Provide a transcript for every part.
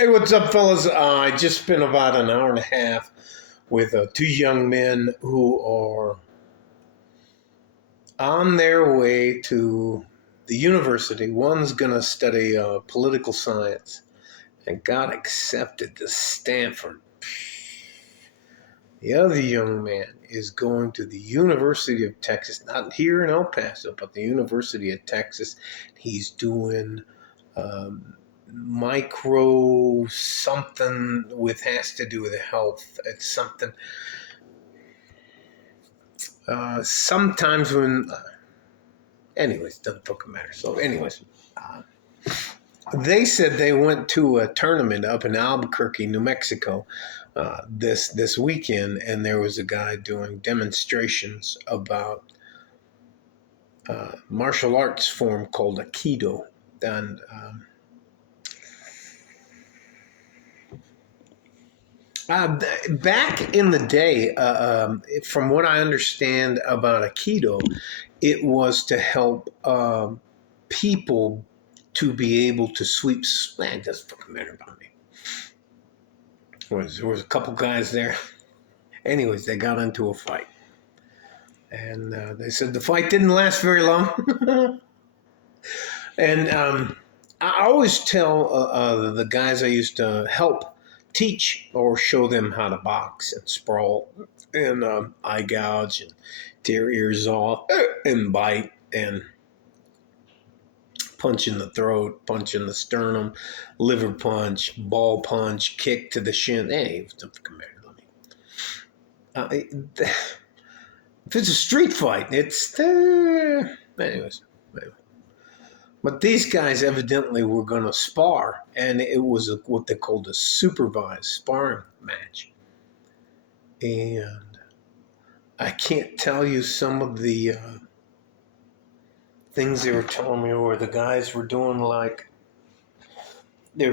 Hey, what's up, fellas? I just spent about an hour and a half with two young men who are on their way to the university. One's going to study political science and got accepted to Stanford. The other young man is going to the University of Texas, not here in El Paso, but the University of Texas. He's doing micro something with has to do with health. It's something. Sometimes when, anyways, doesn't fucking matter. So, anyways, they said they went to a tournament up in Albuquerque, New Mexico, this weekend, and there was a guy doing demonstrations about martial arts form called Aikido, and back in the day, from what I understand about Aikido, it was to help people to be able to sweep. Man, it doesn't fucking matter about me. There was a couple guys there. Anyways, they got into a fight. And they said the fight didn't last very long. And I always tell the guys I used to help teach or show them how to box and sprawl and eye gouge and tear ears off and bite and punch in the throat, punch in the sternum, liver punch, ball punch, kick to the shin. Hey, if it's a street fight, it's anyways. But these guys evidently were going to spar, and it was what they called a supervised sparring match. And I can't tell you some of the things they were telling me where the guys were doing like, I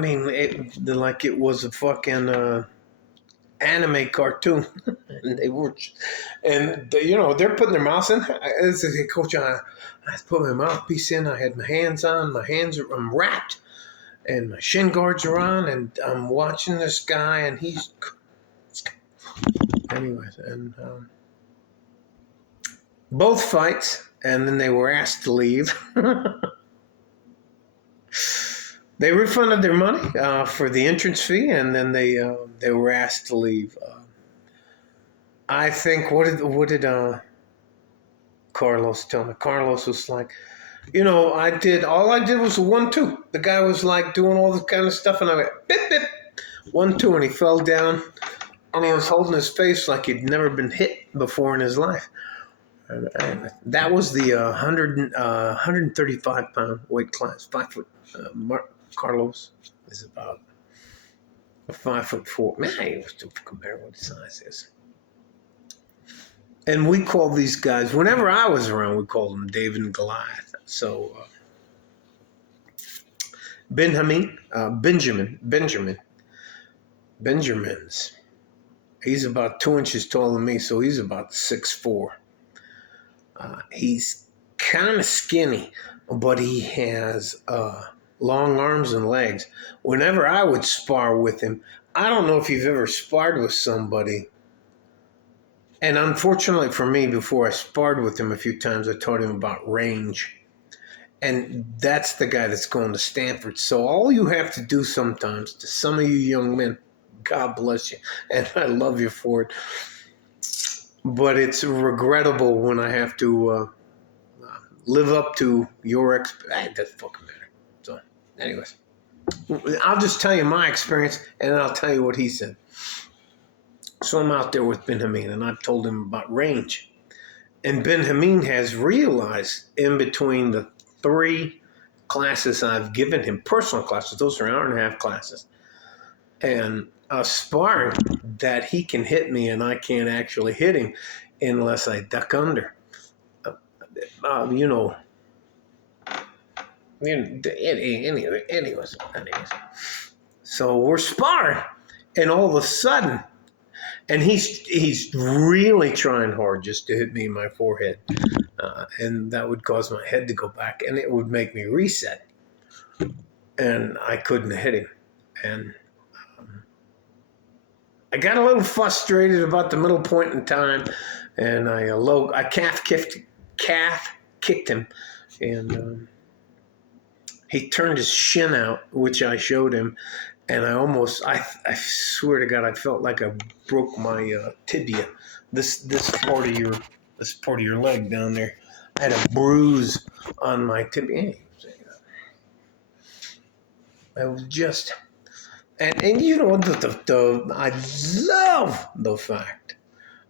mean, like it was a fucking anime cartoon. And they were, they're putting their mouths in. I said, Coach, I put my mouthpiece in. I had my hands on. I'm wrapped, and my shin guards are on, and I'm watching this guy, and he's. Anyways, and both fights, and then they were asked to leave. They refunded their money for the entrance fee, and then they were asked to leave. I think what did Carlos tell me? Carlos was like, all I did was a 1-2. The guy was like doing all this kind of stuff, and I went bip bip 1-2, and he fell down, and he was holding his face like he'd never been hit before in his life. And that was the 135 pound weight class. 5 foot. Carlos is about 5'4". Man, I used to compare what his size is. And we call these guys, whenever I was around, we called them David and Goliath. So Benjamins. He's about 2 inches taller than me, so he's about 6'4". He's kind of skinny, but he has long arms and legs. Whenever I would spar with him, I don't know if you've ever sparred with somebody. And unfortunately for me, before I sparred with him a few times, I taught him about range. And that's the guy that's going to Stanford. So all you have to do sometimes, to some of you young men, God bless you, and I love you for it. But it's regrettable when I have to live up to your it doesn't fucking matter. So, anyways, I'll just tell you my experience, and then I'll tell you what he said. So I'm out there with Benjamin, and I've told him about range. And Benjamin has realized in between the 3 classes I've given him, personal classes, those are hour-and-a-half classes, and sparring, that he can hit me, and I can't actually hit him unless I duck under. Anyways. So we're sparring, and all of a sudden, and he's really trying hard just to hit me in my forehead, and that would cause my head to go back, and it would make me reset. and I couldn't hit him. And I got a little frustrated about the middle point in time, and I calf kicked him, and he turned his shin out, which I showed him, and I swear to God, I felt like I broke my tibia, this part of your leg down there. I had a bruise on my tibia. I was just, and you know, I love the fact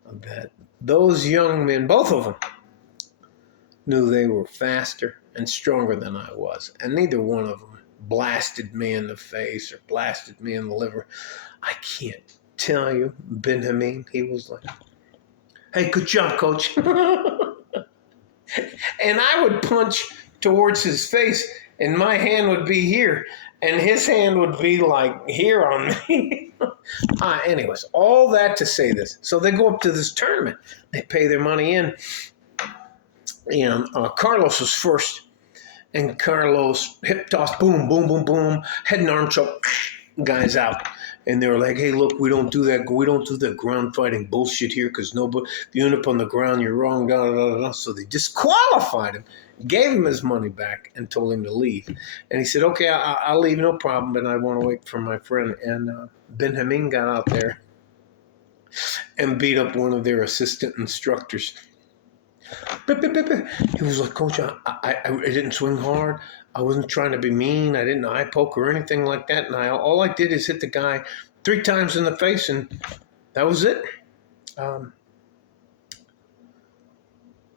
that those young men, both of them, knew they were faster and stronger than I was, and neither one of them blasted me in the face or blasted me in the liver. I can't tell you, Benjamin, he was like, "Hey, good job, coach." And I would punch towards his face, and my hand would be here, and his hand would be like here on me. Anyways, all that to say this. So they go up to this tournament. They pay their money in, and Carlos was first. And Carlos hip toss, boom, boom, boom, boom, head and arm choke, guys out. And they were like, "Hey, look, we don't do that. We don't do that ground fighting bullshit here because nobody, if you end up on the ground, you're wrong." Da, da, da, da. So they disqualified him, gave him his money back, and told him to leave. And he said, "Okay, I'll leave, no problem, but I want to wait for my friend." And Benjamin got out there and beat up one of their assistant instructors. He was like, "Coach, I didn't swing hard. I wasn't trying to be mean. I didn't eye poke or anything like that. And all I did is hit the guy 3 times in the face, and that was it."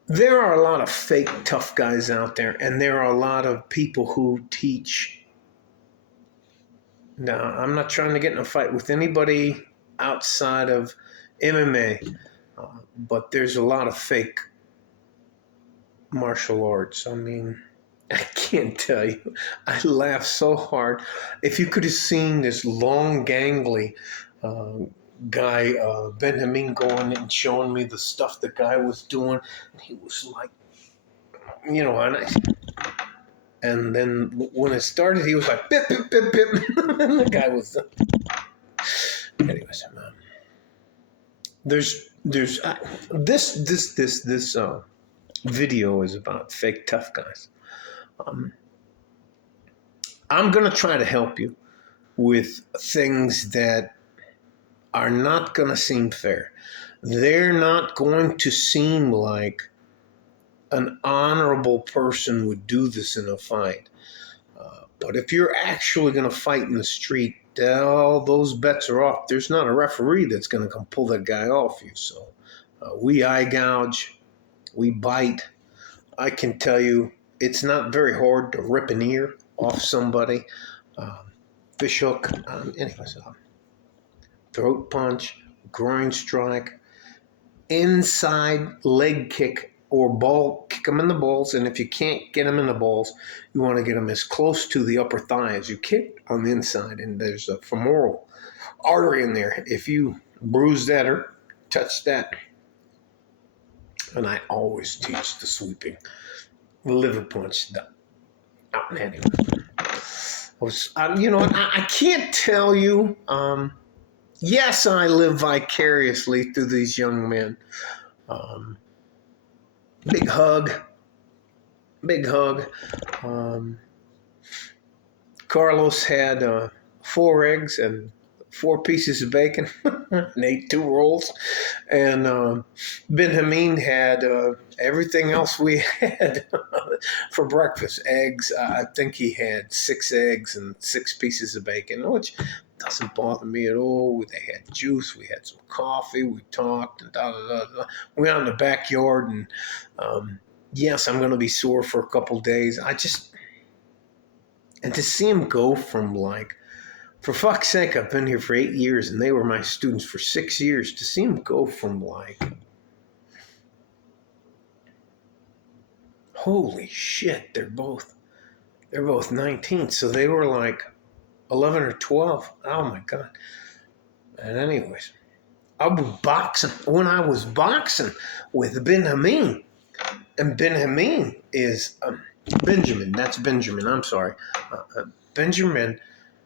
There are a lot of fake tough guys out there, and there are a lot of people who teach. Now, I'm not trying to get in a fight with anybody outside of MMA, but there's a lot of fake martial arts. I mean, I can't tell you. I laughed so hard. If you could have seen this long, gangly guy, Benjamin, going and showing me the stuff the guy was doing, he was like, you know, and then when it started, he was like, "Bip, bip, bip, bip." And the guy was, anyways, there's this video is about fake tough guys. I'm going to try to help you with things that are not going to seem fair. They're not going to seem like an honorable person would do this in a fight. But if you're actually going to fight in the street, all those bets are off. There's not a referee that's going to come pull that guy off you. So we eye gouge, we bite. I can tell you, it's not very hard to rip an ear off somebody. Fish hook, anyways, throat punch, groin strike, inside leg kick or ball, kick them in the balls. And if you can't get them in the balls, you want to get them as close to the upper thigh as you can on the inside. And there's a femoral artery in there. If you bruise that or touch that, and I always teach the sweeping, the liver punch. Anyway, you know, I can't tell you. Yes, I live vicariously through these young men. Big hug. Carlos had 4 eggs and 4 pieces of bacon and ate 2 rolls. And Benjamin had everything else we had for breakfast. Eggs, I think he had 6 eggs and 6 pieces of bacon, which doesn't bother me at all. They had juice, we had some coffee, we talked, and we went out in the backyard, and yes, I'm going to be sore for a couple days. And to see him go from like, for fuck's sake, I've been here for 8 years, and they were my students for 6 years. To see him go from like, holy shit, they're both 19. So they were like 11 or 12. Oh my God. And anyways, I was boxing when I was boxing with Benjamin. And Benjamin is Benjamin. That's Benjamin. I'm sorry, Benjamin.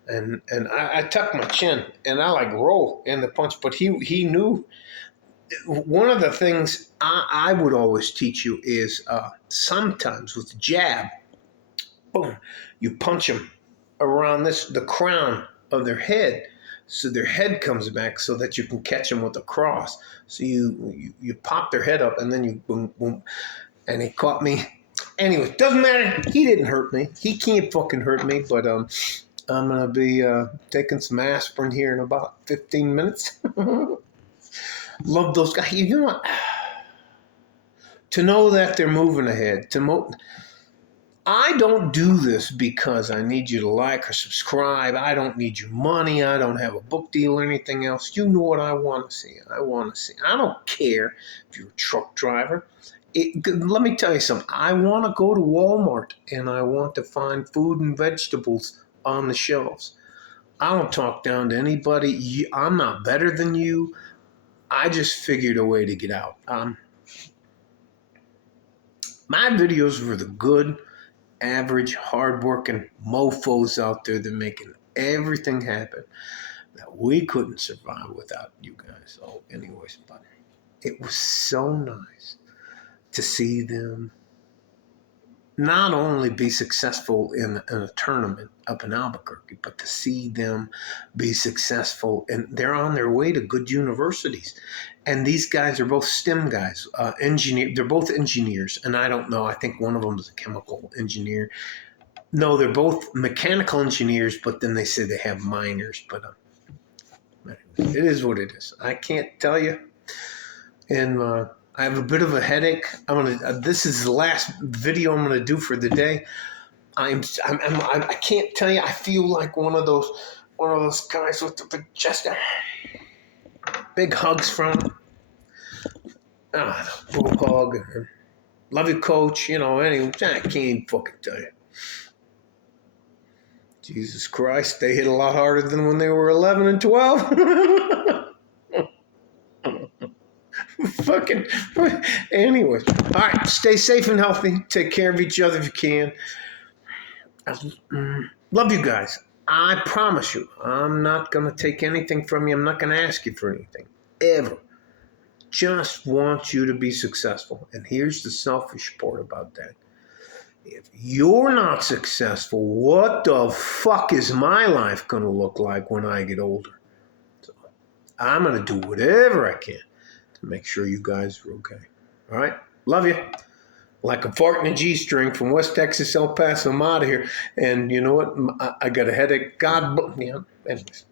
And I tuck my chin and I like roll in the punch. But he knew one of the things I would always teach you is sometimes with the jab, boom, you punch them around the crown of their head, so their head comes back, so that you can catch them with a cross. So you pop their head up, and then you boom boom, and he caught me. Anyway, doesn't matter. He didn't hurt me. He can't fucking hurt me. But I'm gonna be taking some aspirin here in about 15 minutes. Love those guys. You know what? To know that they're moving ahead. I don't do this because I need you to like or subscribe. I don't need your money. I don't have a book deal or anything else. You know what I want to see. I want to see. I don't care if you're a truck driver. Let me tell you something. I want to go to Walmart and I want to find food and vegetables on the shelves. I don't talk down to anybody. I'm not better than you. I just figured a way to get out. My videos were the good, average, hardworking mofos out there that making everything happen that we couldn't survive without you guys. So, anyways, but it was so nice to see them not only be successful in a tournament up in Albuquerque, but to see them be successful, and they're on their way to good universities. And these guys are both STEM guys, engineer. They're both engineers, and I don't know. I think one of them is a chemical engineer. No, they're both mechanical engineers, but then they say they have minors. But it is what it is. I can't tell you. And I have a bit of a headache. This is the last video I'm gonna do for the day. I can't tell you. I feel like one of those guys with the big chest. Big hugs from bull hug. Love you, coach. You know, anyway, I can't fucking tell you. Jesus Christ, they hit a lot harder than when they were 11 and 12. Fucking. Anyways, all right. Stay safe and healthy. Take care of each other if you can. Love you guys. I promise you, I'm not gonna take anything from you. I'm not gonna ask you for anything ever. Just want you to be successful. And here's the selfish part about that. If you're not successful, what the fuck is my life going to look like when I get older? So I'm going to do whatever I can to make sure you guys are okay. All right? Love you. Like a fart in a G-string from West Texas, El Paso. I'm out of here. And you know what? I got a headache. God bless me. Anyways.